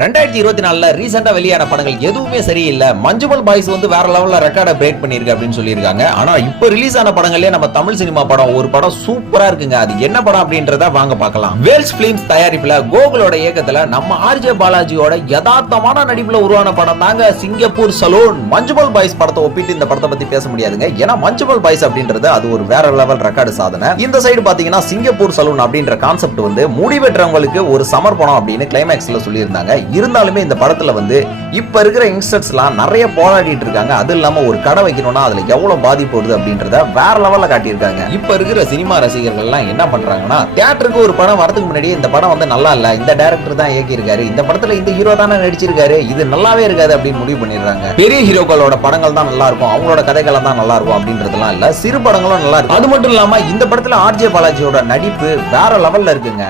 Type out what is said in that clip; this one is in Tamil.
2024 ரீசெண்டா வெளியான படங்கள் எதுவுமே சரியில்லை. மஞ்சுமல் பாய்ஸ் வேற லெவல்ல ரெக்கார்டை பிரேக் பண்ணிருக்கு அப்படின்னு சொல்லியிருக்காங்க. ஆனா இப்போ ரிலீஸ் ஆன படங்களே நம்ம தமிழ் சினிமா படம் ஒரு படம் சூப்பரா இருக்குங்க. அது என்ன படம் அப்படின்றத வாங்க பார்க்கலாம். வேல்ஸ் பிலிம்ஸ் தயாரிப்புல கோகுலோட இயக்கத்துல நம்ம ஆர்ஜே பாலாஜியோட யதார்த்தமான நடிப்புல உருவான படம் தாங்க சிங்கப்பூர் சலூன். மஞ்சுமல் பாய்ஸ் படத்தை ஒப்பிட்டு இந்த படத்தை பத்தி பேச முடியாதுங்க. ஏன்னா மஞ்சுமல் பாய்ஸ் அப்படின்றது அது ஒரு வேற லெவல் ரெக்கார்டு சாதனை. இந்த சைடு பாத்தீங்கன்னா சிங்கப்பூர் சலூன் அப்படின்ற கான்செப்ட் முடி வெட்டுறவங்களுக்கு ஒரு சமர்ப்பணம் அப்படின்னு கிளைமேக்ஸ்ல சொல்லியிருந்தாங்க. இருந்தாலுமே இந்த படத்துல இப்ப இருக்கிற யங்ஸ்டர்ஸ்லாம் நிறைய போராடிட்டு இருக்காங்க. அது இல்லாம ஒரு கடை வைக்கணும்னா அதுல எவ்வளவு பாதிப்பு வருது அப்படின்றத வேற லெவல்ல காட்டியிருக்காங்க. இப்ப இருக்கிற சினிமா ரசிகர்கள் எல்லாம் என்ன பண்றாங்கன்னா, தியேட்டருக்கு ஒரு படம் வரதுக்கு முன்னாடி இந்த படம் நல்லா இல்ல, இந்த டைரக்டர் தான் இயக்கி இருக்காரு, இந்த படத்துல இந்த ஹீரோ தானே நடிச்சிருக்காரு, இது நல்லாவே இருக்காது அப்படின்னு முடிவு பண்ணிடுறாங்க. பெரிய ஹீரோக்களோட படங்கள் தான் நல்லா இருக்கும், அவங்களோட கதைகள் தான் நல்லா இருக்கும் அப்படின்றதுலாம் இல்ல, சிறு படங்களும் நல்லா இருக்கும். அது மட்டும் இல்லாம இந்த படத்துல ஆர்ஜே பாலாஜியோட நடிப்பு வேற லெவல்ல இருக்குங்க.